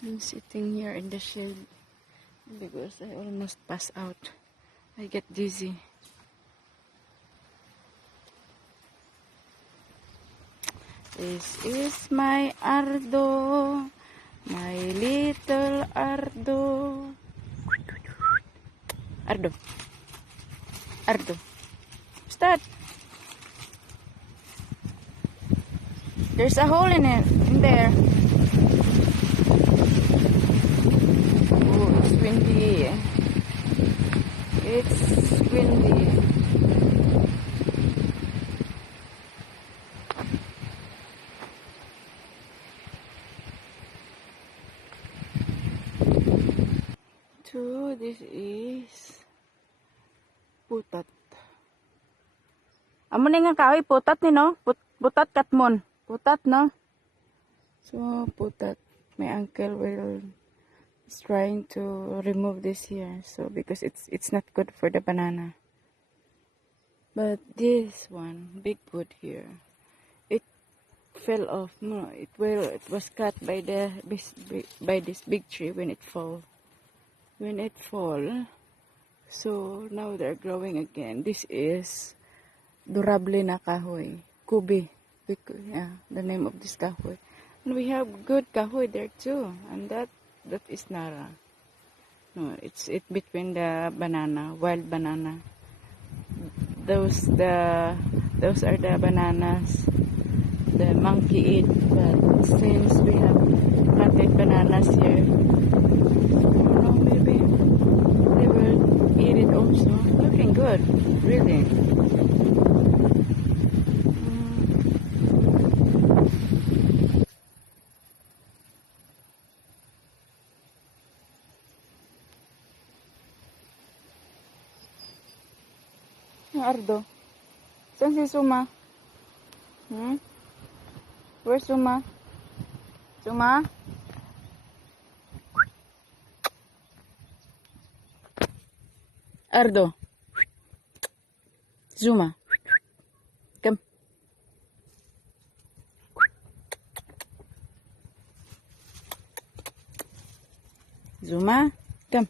I'm sitting here in the shade because I almost pass out. I get dizzy. This is my Ardo, my little Ardo. Ardo. Ardo. Start. There's a hole in it, in there. Oh, it's windy. It's windy. So this is putat. Amo na nga kahoy putat ni no? Putat katmon. Putat no? So putat. My uncle is trying to remove this here. So because it's not good for the banana. But this one, big wood here, it fell off. No, it was cut by this big tree when it fall. When it fall, so now they're growing again. This is durable na kahoy, kubi. Yeah, the name of this kahoy. And we have good kahoy there too, and that is nara. No, it's between the banana, wild banana. Those are the bananas the monkey eat. But since we have planted bananas here, no, maybe they will eat it also. Looking good, really. Ardo, saan si Suma? Where's Suma? Suma? Ardo. Zuma. Come. Zuma, come.